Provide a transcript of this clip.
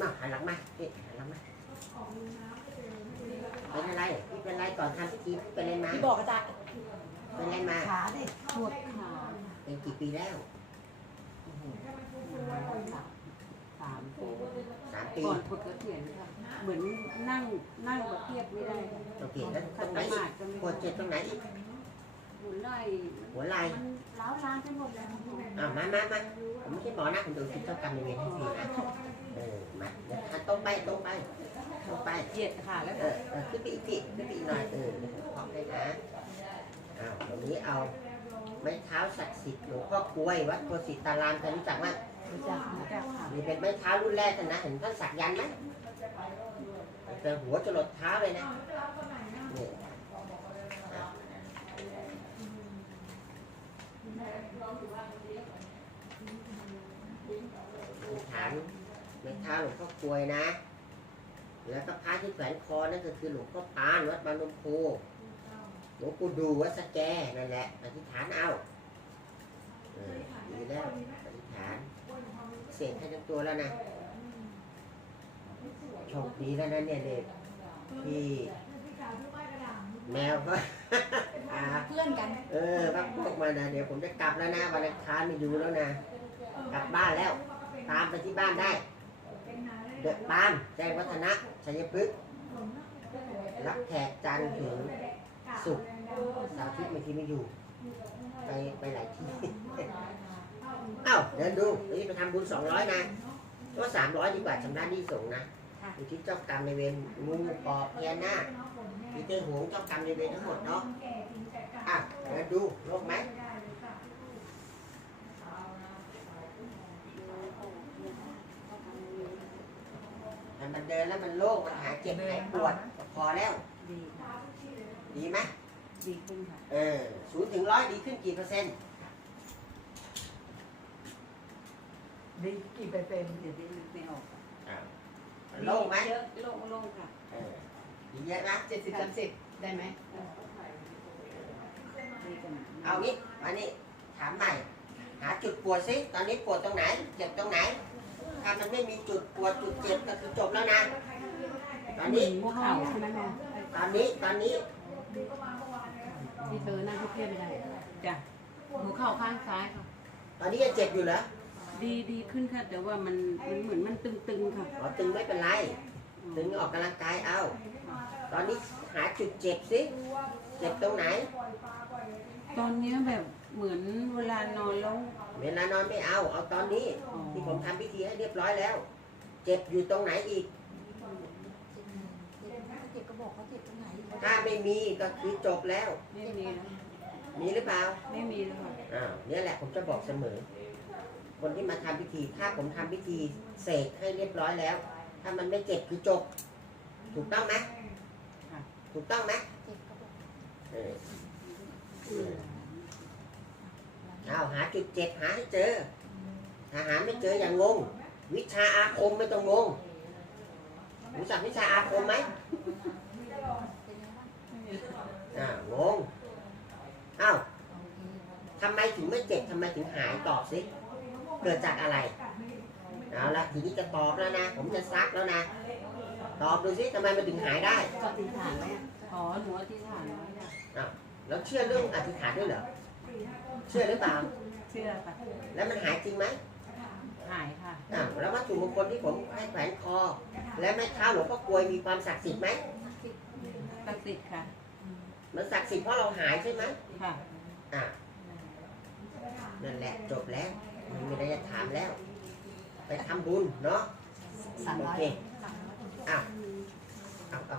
มาหันหลังมาพี่หันหลังมาเป็นอะไรพี่เป็นอะไรก่อนทำพิธีพี่เป็นอะไรมาพี่บอกอาจารย์เป็นอะไรมาขาดิปวดขาเป็นกี่ปีแล้วสามปีสามปีก่อนปวดกระเทียนค่ะเหมือนนั่งนั่งแบบเทียบไม่ได้ค่ะโอเคแล้วตขัรดงไหนสอีมากธิก็ไม่ปวดเจ็บตรงไหนอีกหัวไหล่หัวไหล่มันล้าวลางไปหมดแล้วอ่ามามามาผมไม่ใช่หมอนะผมดูที่เจ้ากรรมในายเวรให้พี่นะเออมาเดี๋ยวหันตรงไปตรงไปตรงไป เหยียดขาแล้วเออเออขึ้นไปอีกทีขึ้นไปอีกหน่อยเออเดี๋ยวผมขอให้นะอ้าวตรงนี้เอาไม้เท้าศักดิ์สิทธิ์หลวงพ่อกล้วยวัดโพสิตารามเคยรู้จักไหมรู้จักรู้จักค่ะนี่เป็นไม้เท้ารุ่นแรกกันนะเห็นท่านสักยันต์ไหมแต่หัวจะหลดเท้าเลยนะนี่อะฐานไม้เท้าหลวงพ่อกล้วยนะ แล้วก็พระที่แขวนคอนั่นก็คือหลวงพ่อปานวัดบางนมโพหลวงปู่ดูวัดสแกนั่นแหละอธิษฐานเอาเออดีแล้วอธิษฐาน เสียงให้ทั้งตัวแล้วนะโชคดีแล้วนะเนี่ยเด็กที่แมวก็อ่าเพื่อนกัน เออพักพวกมานะเดี๋ยวผมจะกลับแล้วนะวันอังคารไม่อยู่แล้วนะ กลับบ้านแล้ว ตามไปที่บ้านได้ เดอะปามแจ้งวัฒนะชัยพฤกษ์รับแขกจันทร์ถึงศุกร์เสาร์อาทิตย์บางทีไม่อยู่ ไปไปหลายที่ เอ้าเดินดูนี่ไปทำบุญสองร้อยนะก็สามร้อยดีกว่าชำระหนี้ส่งฆ์นะอยู่ที่เจ้ากรรมในายเวรงูปอบพญานาคมีเจ้าหวงเจ้ากรรมในายเวรทั้งหมดเนาะอะเดินดูโลกไหม ถ้ามันเดินแล้วมันโล่งมันหายเจ็บหายปวดก็พอแล้ว ดีค่ะดีไหมดีขึ้นค่ะ เออศูนย์ถึงร้อยดีขึ้นกี่เปอร์เซ็นต์ดีกี่เปอร์เซ็นต์เดี๋ยวได้นึกไม่ออกค่ะอ่าโล่งไหมเยอะโล่งโล่งค่ะเออดีเยอะนะเจ็ดสิบสามสิบได้ไหมดีกันเอางี้มานี่ถามใหม่ หาจุดปวดสิตอนนี้ปวดตรงไหนเจ็บตรงไหน ถ้ามันไม่มีจุดปวดจุดเจ็บก็คือจบแล้วนะตอนนี้หัวเข่าใช่ไหมแม่ตอนนี้ตอนนี้ที่เธอนั่งเทียบไม่ได้จ้ะหัวเข่าข้างซ้ายค่ะ ตอนนี้ยังเจ็บอยู่เหรอดีดีขึ้นค่ะ แต่ว่ามันมันเหมือนมันตึงๆค่ะอ๋อตึงไม่เป็นไร ตึงออกกำลังกายเอา ตอนนี้หาจุดเจ็บสิเจ็บตรงไหน ตอนเนี้ยแบบ เหมือนเวลานอนแล้ว เวลานอนไม่เอา เอาตอนนี้ อ๋อ ที่ผมทำพิธีให้เรียบร้อยแล้ว เจ็บอยู่ตรงไหนอีก เจ็บก็บอกเขาเจ็บตรงไหนถ้าไม่มีก็คือจบแล้ว ไม่มีแล้วมีหรือเปล่า ไม่มีแล้วค่ะอ้าวเนี่ยแหละผมจะบอกเสมอ คนที่มาทำพิธี ถ้าผมทำพิธีเสกให้เรียบร้อยแล้ว ถ้ามันไม่เจ็บคือจบ ถูกต้องไหมค่ะถูกต้องไหมเจ็บก็บอกเออเออเอา หาจุดเจ็บหาให้เจอถ้าหาไม่เจออย่างงง วิชาอาคมไม่ต้องงงรู้จักวิชาอาคมไหมเป็นยังไงบ้างอ่างงอ้าวทำไมถึงไม่เจ็บทำไมถึงหายตอบสิเกิดจากอะไรเอาละทีนี้จะตอบแล้วนะ ผมจะซักแล้วนะ ตอบดูสิทำไมมันถึงหายได้ก็อธิษฐานไว้อะอ๋อหนูอธิษฐานไว้ค่ะแล้วเชื่อเรื่องอธิษฐานด้วยเหรอ เชื่อหรือเปล่า เชื่อค่ะ แล้วมันหายจริงไหมหายค่ะอ้าวแล้ววัตถุมงคลที่ผมให้แขวนคอ และแม่เท้าหลวงพ่อกลวยมีความศักดิ์สิทธิ์ไหมศักดิ์สิทธิ์ค่ะ มันศักดิ์สิทธิ์เพราะเราหายใช่ไหมค่ะอะนั่นแหละจบแล้วไม่มีอะไรจะถามแล้ว ไปทำบุญเนาะสามโอร้อยเคอ้าวเอาเอา